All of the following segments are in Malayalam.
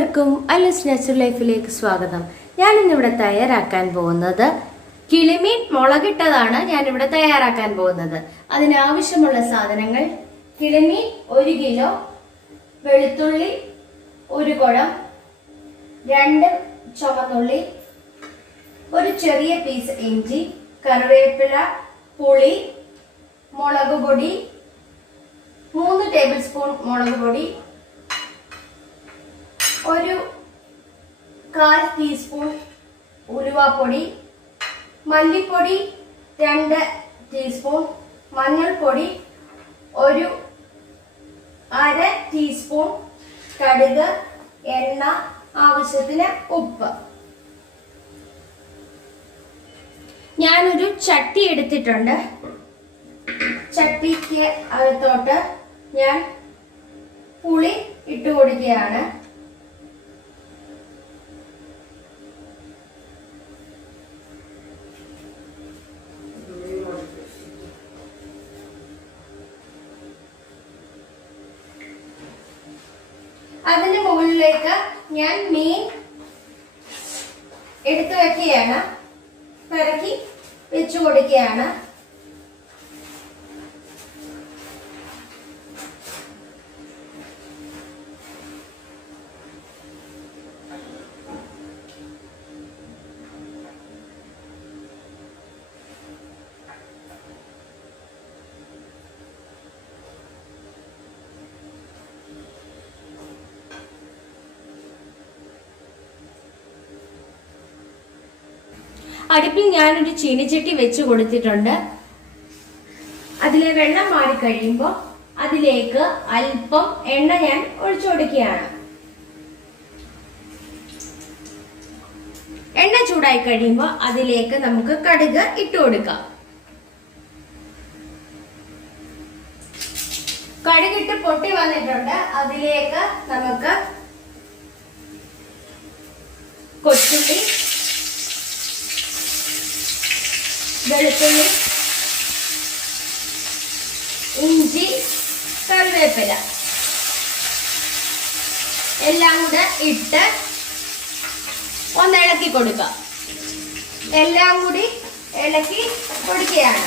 എല്ലാവർക്കും അല്ലസ് നാച്ചുറൽ ലൈഫിലേക്ക് സ്വാഗതം. ഞാൻ ഇന്നിവിടെ തയ്യാറാക്കാൻ പോകുന്നത് കിളിമീൻ മുളകിട്ടതാണ്. ഞാനിവിടെ തയ്യാറാക്കാൻ പോകുന്നത്. അതിനാവശ്യമുള്ള സാധനങ്ങൾ: കിളിമീൻ 1 കിലോ, വെളുത്തുള്ളി 1 കുടം, 2 ചുവന്നുള്ളി, ഒരു ചെറിയ പീസ് ഇഞ്ചി, കറിവേപ്പില, പുളി, മുളക് പൊടി 3 ടേബിൾ സ്പൂൺ മുളക് പൊടി, ഒരു 1/4 ടീസ്പൂൺ ഉലുവാപ്പൊടി, മല്ലിപ്പൊടി 2 ടീസ്പൂൺ, മഞ്ഞൾപ്പൊടി ഒരു 1/2 ടീസ്പൂൺ, കടുക്, എണ്ണ, ആവശ്യത്തിന് ഉപ്പ്. ഞാനൊരു ചട്ടി എടുത്തിട്ടുണ്ട്. ചട്ടിക്ക് അകത്തോട്ട് ഞാൻ പുളി ഇട്ട് കൊടുക്കുകയാണ്. അതിന് മുകളിലേക്ക് ഞാൻ മീൻ എടുത്തു വെക്കുകയാണ്. പെരക്കി വെച്ചു കൊടുക്കുകയാണ്. അടുപ്പിൽ ഞാനൊരു ചീനിച്ചട്ടി വെച്ച് കൊടുത്തിട്ടുണ്ട്. അതിലെ വെള്ളം മാറി കഴിയുമ്പോൾ അതിലേക്ക് അല്പം എണ്ണ ഞാൻ ഒഴിച്ചു കൊടുക്കുകയാണ്. എണ്ണ ചൂടായി കഴിയുമ്പോൾ അതിലേക്ക് നമുക്ക് കടുക് ഇട്ട് കൊടുക്കാം. കടുകിട്ട് പൊട്ടി വന്നിട്ടുണ്ട്. അതിലേക്ക് നമുക്ക് കൊച്ചുള്ളി, വെളുത്തുള്ളി, ഇഞ്ചി, കറിവേപ്പില എല്ലാം കൂടെ ഇട്ട് ഒന്ന് ഇളക്കി കൊടുക്കാം. എല്ലാം കൂടി ഇളക്കി കൊടുക്കുകയാണ്.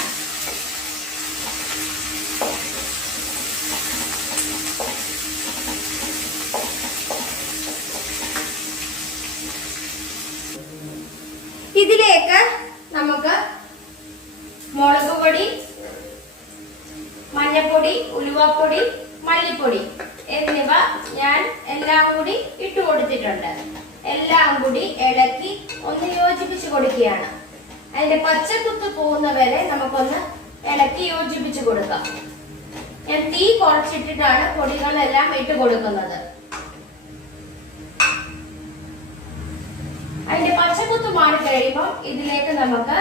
ഇതിലേക്ക് നമുക്ക് മുളക് പൊടി, മഞ്ഞൾപ്പൊടി, ഉലുവാപ്പൊടി, മല്ലിപ്പൊടി എന്നിവ ഞാൻ എല്ലാം കൂടി ഇട്ട് കൊടുത്തിട്ടുണ്ട്. എല്ലാം കൂടി ഇളക്കി ഒന്ന് യോജിപ്പിച്ച് കൊടുക്കുകയാണ്. അതിന്റെ പച്ചക്കുത്ത് പോകുന്ന വരെ നമുക്കൊന്ന് ഇളക്കി യോജിപ്പിച്ച് കൊടുക്കാം. ഞാൻ തീ കുറച്ചിട്ടിട്ടാണ് പൊടികളെല്ലാം ഇട്ട് കൊടുക്കുന്നത്. അതിന്റെ പച്ചക്കുത്ത് മാറി കഴിയുമ്പോൾ ഇതിലേക്ക് നമുക്ക്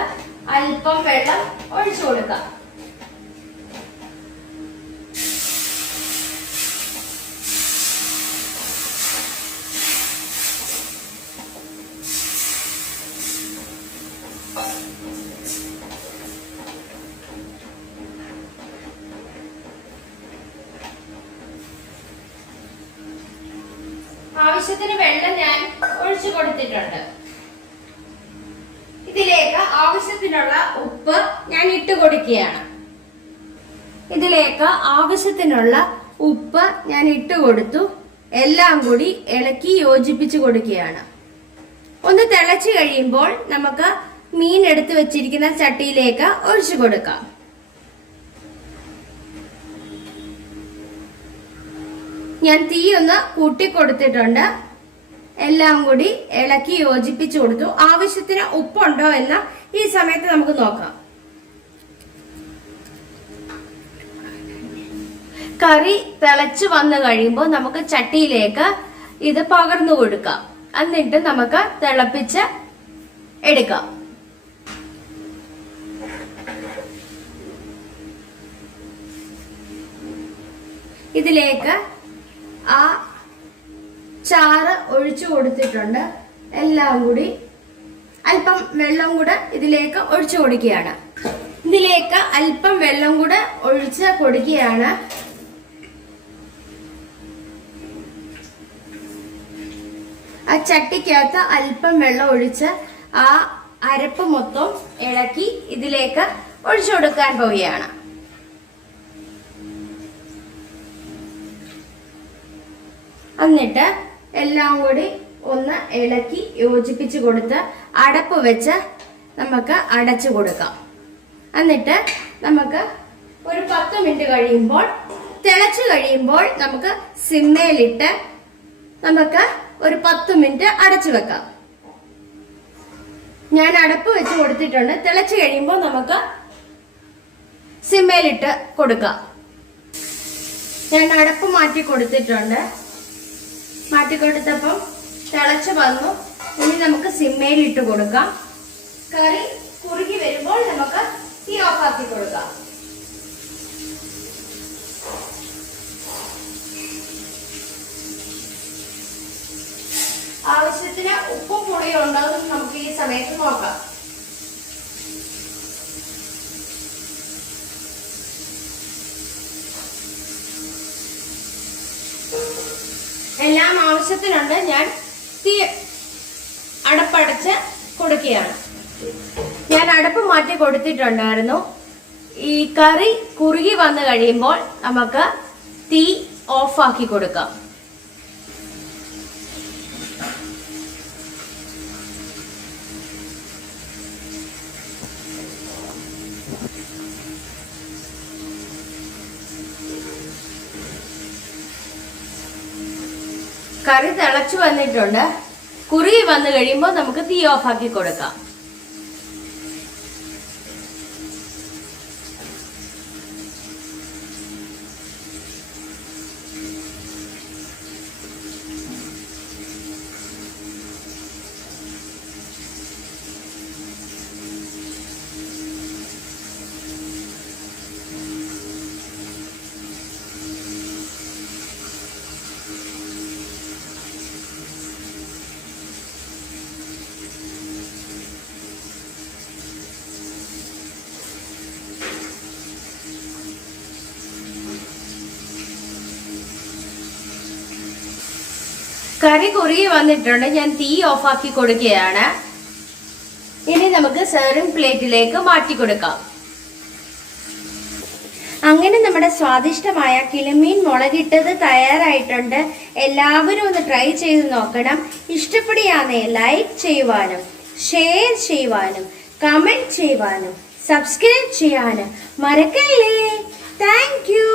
അല്പം വെള്ളം ഒഴിച്ചു കൊടുക്കാം. ആവശ്യത്തിന് വെള്ളം ഞാൻ ഒഴിച്ചു കൊടുത്തിട്ടുണ്ട്. ഇതിലേക്ക് ആവശ്യത്തിനുള്ള ഉപ്പ് ഞാൻ ഇട്ട് കൊടുക്കുകയാണ്. ഇതിലേക്ക് ആവശ്യത്തിനുള്ള ഉപ്പ് ഞാൻ ഇട്ട് കൊടുത്തു. എല്ലാം കൂടി ഇളക്കി യോജിപ്പിച്ച് കൊടുക്കുകയാണ്. ഒന്ന് തിളച്ചു കഴിയുമ്പോൾ നമുക്ക് മീൻ എടുത്തു വെച്ചിരിക്കുന്ന ചട്ടിയിലേക്ക് ഒഴിച്ചു കൊടുക്കാം. ഞാൻ തീ ഒന്ന് കൂട്ടി കൊടുത്തിട്ടുണ്ട്. എല്ലാം കൂടി ഇളക്കി യോജിപ്പിച്ചു കൊടുത്തു. ആവശ്യത്തിന് ഉപ്പുണ്ടോ എന്ന് ഈ സമയത്ത് നമുക്ക് നോക്കാം. കറി തിളച്ചു വന്നു കഴിയുമ്പോൾ നമുക്ക് ചട്ടിയിലേക്ക് ഇത് പകർന്നു കൊടുക്കാം. എന്നിട്ട് നമുക്ക് തിളപ്പിച്ച് എടുക്കാം. ഇതിലേക്ക് ആ ചാറ് ഒഴിച്ചു കൊടുത്തിട്ടുണ്ട്. എല്ലാം കൂടി അല്പം വെള്ളം കൂടെ ഇതിലേക്ക് ഒഴിച്ചു കൊടുക്കുകയാണ്. ഇതിലേക്ക് അല്പം വെള്ളം കൂടെ ഒഴിച്ച് കൊടുക്കുകയാണ്. ആ ചട്ടിക്കകത്ത് അല്പം വെള്ളം ഒഴിച്ച് ആ അരപ്പ് മൊത്തം ഇളക്കി ഇതിലേക്ക് ഒഴിച്ചു കൊടുക്കാൻ പോവുകയാണ്. എന്നിട്ട് എല്ലാം കൂടി ഒന്ന് ഇളക്കി യോജിപ്പിച്ച് കൊടുത്ത് അടപ്പ് വെച്ച് നമുക്ക് അടച്ചു കൊടുക്കാം. എന്നിട്ട് നമുക്ക് ഒരു 10 മിനിറ്റ് കഴിയുമ്പോൾ തിളച്ചു കഴിയുമ്പോൾ നമുക്ക് സിമ്മയിലിട്ട് നമുക്ക് ഒരു 10 മിനിറ്റ് അടച്ചു വെക്കാം. ഞാൻ അടപ്പ് വെച്ച് കൊടുത്തിട്ടുണ്ട്. തിളച്ചു കഴിയുമ്പോൾ നമുക്ക് സിമ്മയിലിട്ട് കൊടുക്കാം. ഞാൻ അടപ്പ് മാറ്റി കൊടുത്തിട്ടുണ്ട്. മാറ്റി കൊടുത്തപ്പം തിളച്ചു വന്നു. ഇനി നമുക്ക് സിമ്മയിലിട്ട് കൊടുക്കാം. കറി കുറുകി വരുമ്പോൾ നമുക്ക് തീ ഓഫാക്കി കൊടുക്കാം. ആവശ്യത്തിന് ഉപ്പും പുളിയും ഉണ്ടോ എന്ന് നമുക്ക് ഈ സമയത്ത് നോക്കാം. എല്ലാം ആവശ്യത്തിനുണ്ട്. ഞാൻ തീ അടപ്പടച്ച് കൊടുക്കുകയാണ്. ഞാൻ അടപ്പ് മാറ്റി കൊടുത്തിട്ടുണ്ടായിരുന്നു. ഈ കറി കുറുകി വന്നു കഴിയുമ്പോൾ നമുക്ക് തീ ഓഫാക്കി കൊടുക്കാം. കറി തിളച്ചു വന്നിട്ടുണ്ട്. കുറുകി വന്നു കഴിയുമ്പോൾ നമുക്ക് തീ ഓഫാക്കി കൊടുക്കാം. കറി കുറുകി വന്നിട്ടുണ്ട്. ഞാൻ തീ ഓഫാക്കി കൊടുക്കുകയാണ്. ഇനി നമുക്ക് സെർവിംഗ് പ്ലേറ്റിലേക്ക് മാറ്റി കൊടുക്കാം. അങ്ങനെ നമ്മുടെ സ്വാദിഷ്ടമായ കിളിമീൻ മുളകിട്ടത് തയ്യാറായിട്ടുണ്ട്. എല്ലാവരും ഒന്ന് ട്രൈ ചെയ്ത് നോക്കണം. ഇഷ്ടപ്പെടുകയാണെ ലൈക്ക് ചെയ്യുവാനും ഷെയർ ചെയ്യുവാനും കമന്റ് ചെയ്യുവാനും സബ്സ്ക്രൈബ് ചെയ്യാനും മറക്കല്ലേ. Thank you.